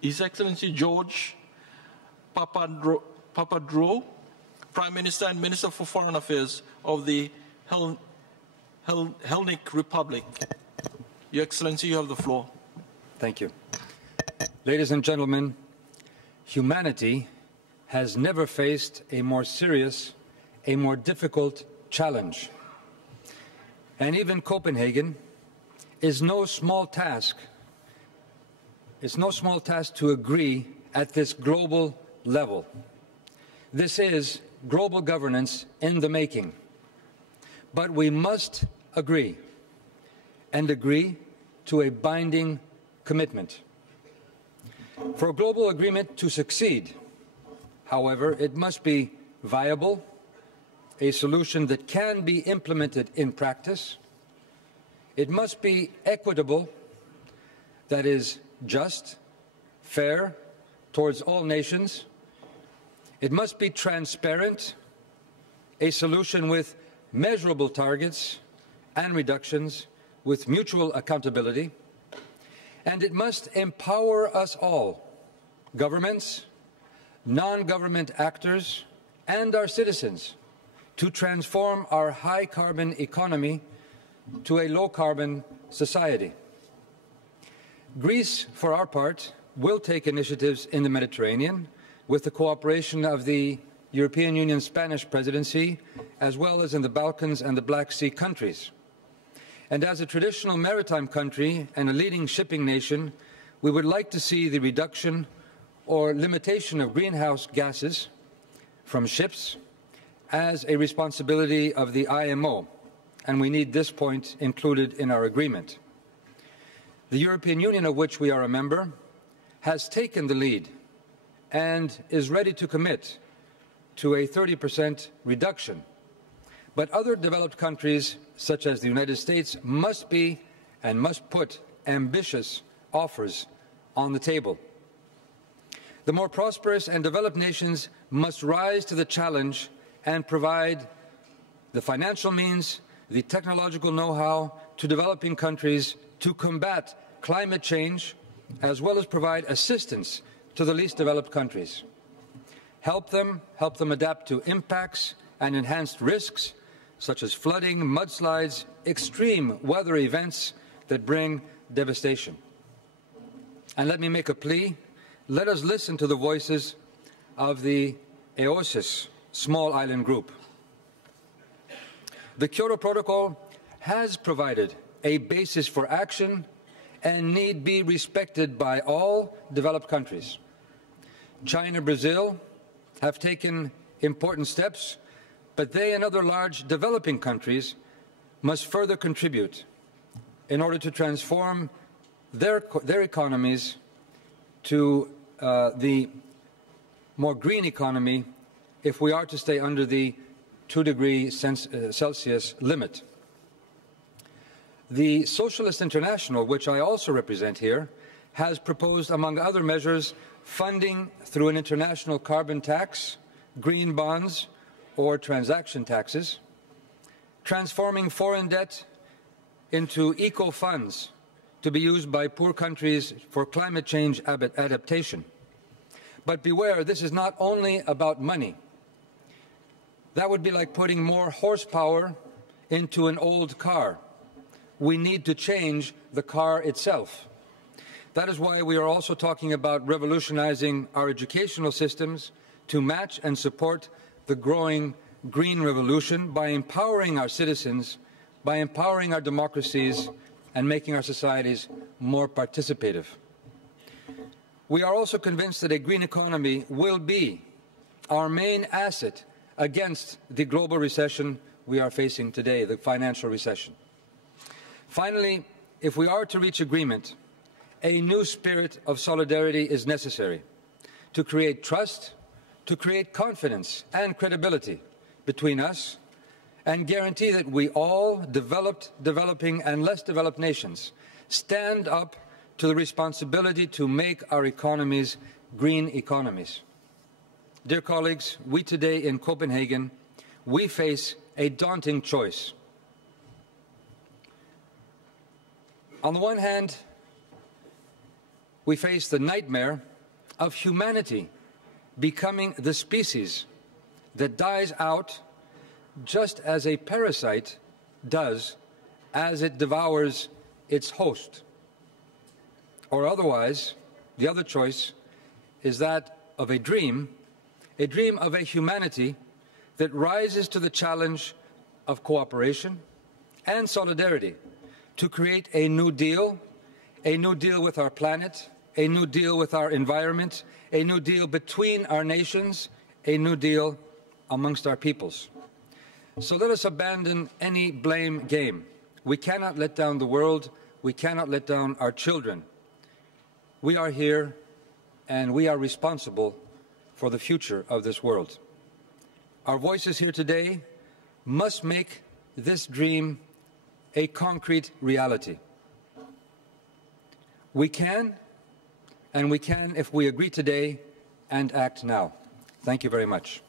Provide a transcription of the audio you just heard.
His Excellency George Papadro, Prime Minister and Minister for Foreign Affairs of the Hellenic Republic. Your Excellency, you have the floor. Thank you. Ladies and gentlemen, humanity has never faced a more serious, a more difficult challenge. And even Copenhagen is no small task. It's no small task to agree at this global level. This is global governance in the making. But we must agree, and agree to a binding commitment. For a global agreement to succeed, however, it must be viable, a solution that can be implemented in practice. It must be equitable, that is, just, fair, towards all nations. It must be transparent, a solution with measurable targets and reductions, with mutual accountability. And it must empower us all, governments, non-government actors, and our citizens, to transform our high-carbon economy to a low-carbon society. Greece, for our part, will take initiatives in the Mediterranean with the cooperation of the European Union Spanish presidency, as well as in the Balkans and the Black Sea countries. And as a traditional maritime country and a leading shipping nation, we would like to see the reduction or limitation of greenhouse gases from ships as a responsibility of the IMO, and we need this point included in our agreement. The European Union, of which we are a member, has taken the lead and is ready to commit to a 30% reduction. But other developed countries, such as the United States, must be and must put ambitious offers on the table. The more prosperous and developed nations must rise to the challenge and provide the financial means, the technological know-how to developing countries to combat climate change, as well as provide assistance to the least developed countries. Help them adapt to impacts and enhanced risks, such as flooding, mudslides, extreme weather events that bring devastation. And let me make a plea. Let us listen to the voices of the EOSIS small island group. The Kyoto Protocol has provided a basis for action and need be respected by all developed countries. China and Brazil have taken important steps, but they and other large developing countries must further contribute in order to transform their economies to the more green economy if we are to stay under the 2 degrees Celsius limit. The Socialist International, which I also represent here, has proposed, among other measures, funding through an international carbon tax, green bonds, or transaction taxes, transforming foreign debt into eco-funds to be used by poor countries for climate change adaptation. But beware, this is not only about money. That would be like putting more horsepower into an old car. We need to change the car itself. That is why we are also talking about revolutionizing our educational systems to match and support the growing green revolution by empowering our citizens, by empowering our democracies, and making our societies more participative. We are also convinced that a green economy will be our main asset against the global recession we are facing today, the financial recession. Finally, if we are to reach agreement, a new spirit of solidarity is necessary to create trust, to create confidence and credibility between us, and guarantee that we all, developed, developing, and less developed nations, stand up to the responsibility to make our economies green economies. Dear colleagues, we today in Copenhagen, we face a daunting choice. On the one hand, we face the nightmare of humanity becoming the species that dies out just as a parasite does as it devours its host. Or otherwise, the other choice is that of a dream of a humanity that rises to the challenge of cooperation and solidarity to create a new deal with our planet, a new deal with our environment, a new deal between our nations, a new deal amongst our peoples. So let us abandon any blame game. We cannot let down the world. We cannot let down our children. We are here, and we are responsible for the future of this world. Our voices here today must make this dream a concrete reality. We can, and we can if we agree today and act now. Thank you very much.